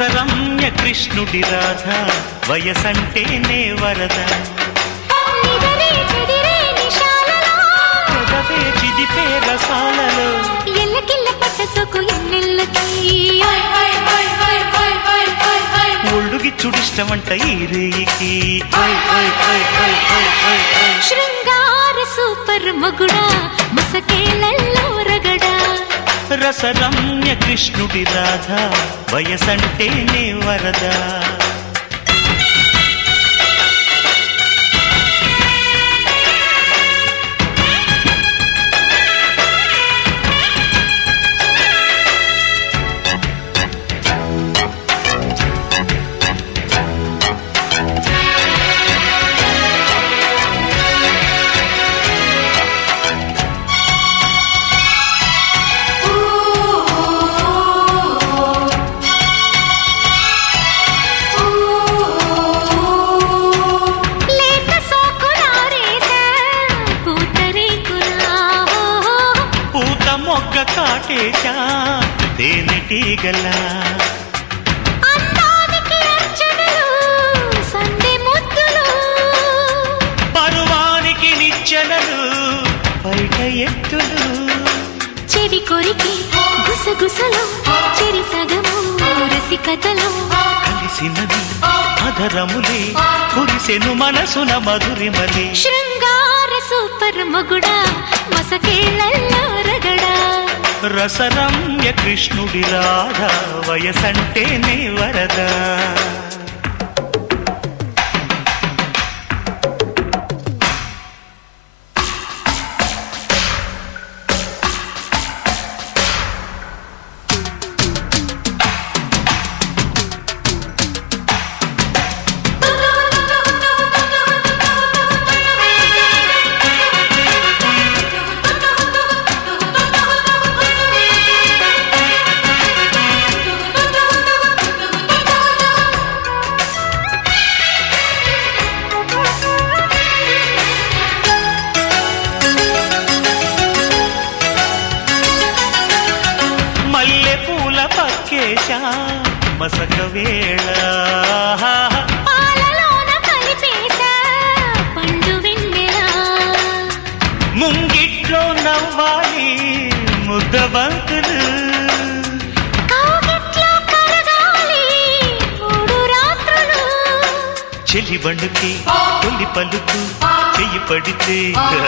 రసరమ్య కృష్ణుడి రాధ వయసంటేనే వరద పెదవే చిదిపే రసాలలో ఎల్లకిల్ల పట్ట సొకు ఎన్నెల్లకి ఒళ్ళుగిచ్చుడిష్టమంట ఈ రేయికి శృంగార సూపర్ మగుడా ముసకేలల్లో రగడా రసరమ్య కృష్ణుడి రాధ వయసంటేనే వరద కాటేశా తేనెటీగలా అందానికి అర్చనలు సందె ముద్దులు పరువానికి నిచ్చెనలు బయట ఎత్తులు చెవి కొరికి గుసగుసలు చెరి సగము రసికతలు కలిసినవి అధరములే కురిసెను మనసున మధురిమలే శృంగార సూపర్ మగుడా మసకేళ్ళల్లో రగడా రసరమ్య కృష్ణుడి రాధ వయసంటేనే వరద మసక వేళ పాలలోన కలిపేసా పండు వెన్నెల ముంగిట్లో నవ్వాలి ముద్దబంతులు కౌగిట్లో కరగాలి మూడు రాత్రులు చెలి బండుకి తొలి పలుకు చెయ్యి పడితే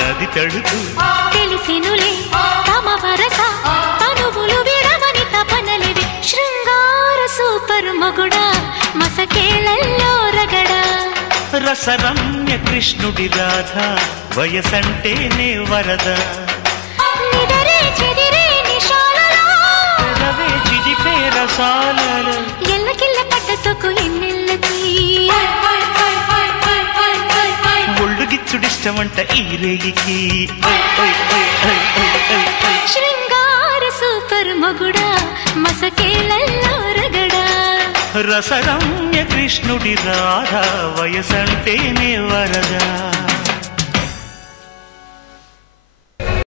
అది తడుకు తెలిసినులే తమ వరస తనువులు విడమని తపనలివి శృంగార సూపర్ మగుడా మసకేళ్ళల్లో రగడా రసరమ్య కృష్ణుడి రాధ వయసంటేనే వరద నిదరే చెదిరే నిశాలలో పెదవే చిదిపే రసాలలో ఎల్లకిల్ల పట్ట సొకు ఎన్నెల్లకి ఒళ్ళుగిచ్చుడిష్టమంట ఈ రేయికి శృంగార సూపర్ మగుడా మసకేళ్ళల్లో రగడా రసరమ్య కృష్ణుడి రాధ వయసంటేనే వరద